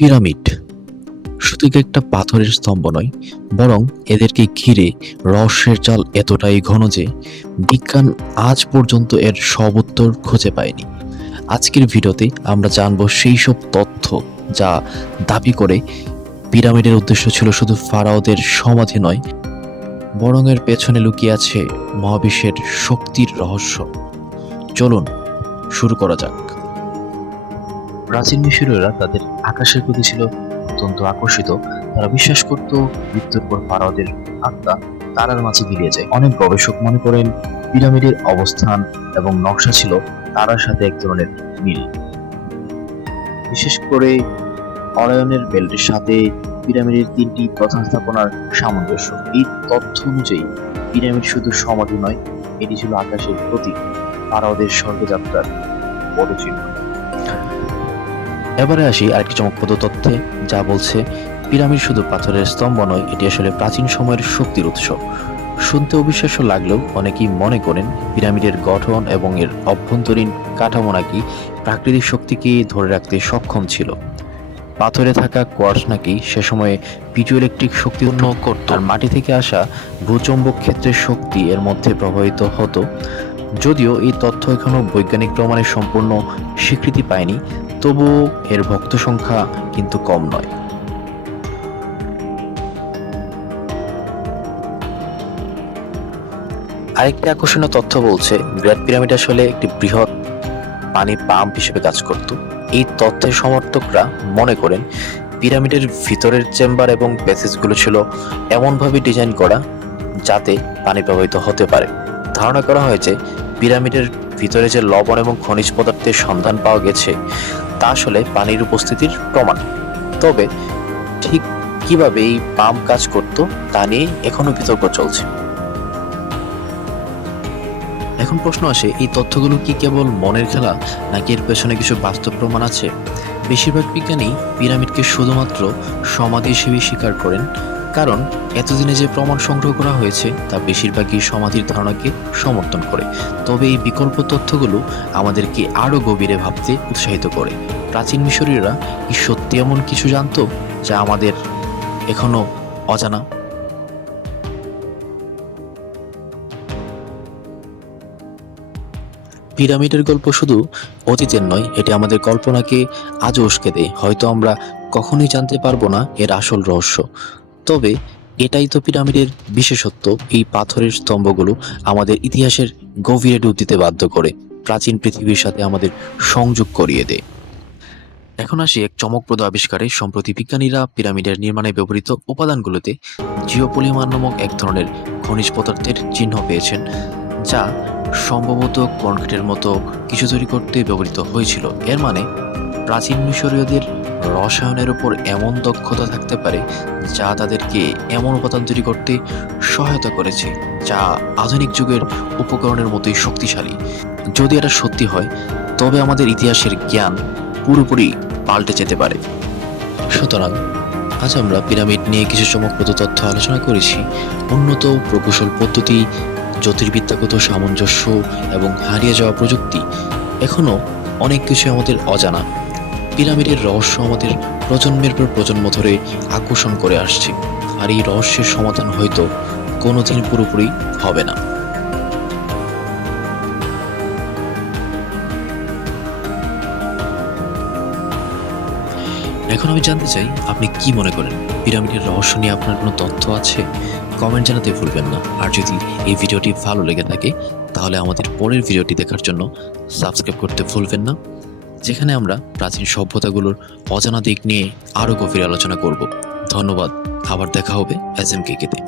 Pyramid. শুধু একটা পাথরের স্তম্ভ নয়, বরং এদেরকে ঘিরে রহস্যের চাল এতটাই ঘন যে বিজ্ঞান আজ পর্যন্ত এর সব উত্তর খুঁজে পায়নি। আজকের ভিডিওতে আমরা জানব সেই সব তথ্য যা দাবি করে পিরামিডের উদ্দেশ্য ছিল শুধু ফারাওদের সমাধি নয়, বরং এর পেছনে লুকিয়ে আছে মহাবিশ্বের শক্তির রহস্য। চলুন, শুরু করা যাক। প্রাচীন মিশরীয়রা তাদের আকাশের প্রতি ছিল অত্যন্ত আকর্ষিত। তারা বিশ্বাস করত মৃত্যুর পর ফারাওদের আত্মা তারার মাঝে মিলিয়ে যায়। অনেক গবেষক মনে করেন পিরামিডের অবস্থান এবং নকশা ছিল তারার সাথে এক ধরনের মিল। বিশেষ করে অরায়নের বেল্টের সাথে পিরামিডের তিনটি প্রধান স্থাপনার সামঞ্জস্য। এই তথ্য অনুযায়ী পিরামিড শুধু সমাধি নয়, এটি ছিল আকাশের প্রতীক, ফারাওদের স্বর্গযাত্রার পদচিহ্ন। এবারে আসি আরেকটি চমকপ্রদ তথ্যে, যা বলছে, পিরামিড শুধু পাথরের স্তম্ভ নয়, এটি আসলে প্রাচীন সময়ের শক্তির উৎস। শুনতে অবিশ্বাস্য লাগলেও অনেকেই মনে করেন পিরামিডের গঠন এবং এর অভ্যন্তরীণ কাঠামো নাকি প্রাকৃতিক শক্তিকে ধরে রাখতে সক্ষম ছিল। পাথরে থাকা কোয়ার্স নাকি সে সময়ে পিজোইলেকট্রিক শক্তি উৎপন্ন করত। আর মাটি থেকে আসা ভূচম্বক ক্ষেত্রের শক্তি এর মধ্যে প্রভাবিত হতো। যদিও এই তথ্য এখনও বৈজ্ঞানিক প্রমাণের সম্পূর্ণ স্বীকৃতি পায়নি তবুও এর ভক্ত সংখ্যা কিন্তু কম নয়। আরেকটি আকর্ষণীয় তথ্য বলছে গ্রেট পিরামিড আসলে একটি বৃহৎ পানি পাম্প হিসেবে কাজ করত। এই তথ্যের সমর্থকরা মনে করেন, পিরামিডের ভিতরের চেম্বার এবং প্যাসেজগুলো ছিল এমনভাবে ডিজাইন করা যাতে পানি প্রবাহিত হতে পারে। ধারণা করা হয় যে, পিরামিডের ভিতরে যে লবণ এবং খনিজ পদার্থের সন্ধান পাওয়া গেছে, তা আসলে পানির উপস্থিতির প্রমাণ। তবে ঠিক কীভাবে এই পাম্প কাজ করত, তা নিয়ে এখনও বিতর্ক চলছে। এখন প্রশ্ন আসে, এই তথ্যগুলো কি কেবল মনের খেলা, নাকি এর পেছনে কিছু বাস্তব প্রমাণ আছে? বেশিরভাগ বিজ্ঞানী পিরামিডকে শুধুমাত্র সমাধি হিসেবে স্বীকার করেন কারণ এতদিনে যে প্রমাণ সংগ্রহ করা হয়েছে, তা বেশিরভাগই সমাধির ধারণাকে সমর্থন করে। তবে এই বিকল্প তথ্যগুলো আমাদেরকে আরও গভীরে ভাবতে উৎসাহিত করে। প্রাচীন মিশরীয়রা কি সত্যি এমন কিছু জানতো, যা আমাদের এখনও অজানা? পিরামিডের গল্প শুধু অতীতের নয়, এটি আমাদের কল্পনাকে আজও উস্কে দেয়। হয়তো আমরা কখনোই জানতে পারব না এর আসল রহস্য। তবে এটাই তো পিরামিডের বিশেষত্ব, এই পাথরের স্তম্ভগুলো আমাদের ইতিহাসের গভীরে ডুব দিতে বাধ্য করে, প্রাচীন পৃথিবীর সাথে আমাদের সংযোগ করিয়ে দেয়। এখন আসি এক চমকপ্রদ আবিষ্কারে, সম্প্রতি বিজ্ঞানীরা পিরামিডের নির্মাণে ব্যবহৃত উপাদানগুলোতে জিওপলিমার নামক এক ধরনের খনিজ পদার্থের চিহ্ন পেয়েছেন, যা সম্ভবত কনক্রিটের মতো কিছু তৈরি করতে ব্যবহৃত হয়েছিল। এর মানে প্রাচীন মিশরীয়দের রসায়নের উপর এমন দক্ষতা থাকতে পারে যা তাদেরকে এমন উপাদান তৈরি করতে সহায়তা করেছে, যা আধুনিক যুগের উপকরণের মতোই শক্তিশালী। যদি এটা সত্যি হয়, তবে আমাদের ইতিহাসের জ্ঞান পুরোপুরি পাল্টে যেতে পারে। সুতরাং, আজ আমরা পিরামিড নিয়ে কিছু চমকপ্রদ তথ্য আলোচনা করেছি। উন্নত প্রকৌশল পদ্ধতি জ্যোতির্বিদ্যাগত সামঞ্জস্য এবং হারিয়ে যাওয়া প্রযুক্তি এখনও অনেক কিছু আমাদের অজানা। পিরামিডের রহস্য আমাদের প্রজন্মের পর প্রজন্ম ধরে আকর্ষণ করে আসছে। আর এই রহস্যের সমাধান হয়তো কোনোদিন পুরোপুরি হবে না। এখন আমি জানতে চাই, আপনি কি মনে করেন? পিরামিডের রহস্য নিয়ে আপনার কোনো তথ্য আছে? কমেন্ট জানাতে ভুলবেন না। আর যদি এই ভিডিওটি ভালো লেগে থাকে, তাহলে আমাদের পরের ভিডিওটি দেখার জন্য সাবস্ক্রাইব করতে ভুলবেন না। যেখানে আমরা প্রাচীন সভ্যতাগুলোর অজানা দিক নিয়ে আরও গভীর আলোচনা করব। ধন্যবাদ, আবার দেখা হবে এস এম কেকেতে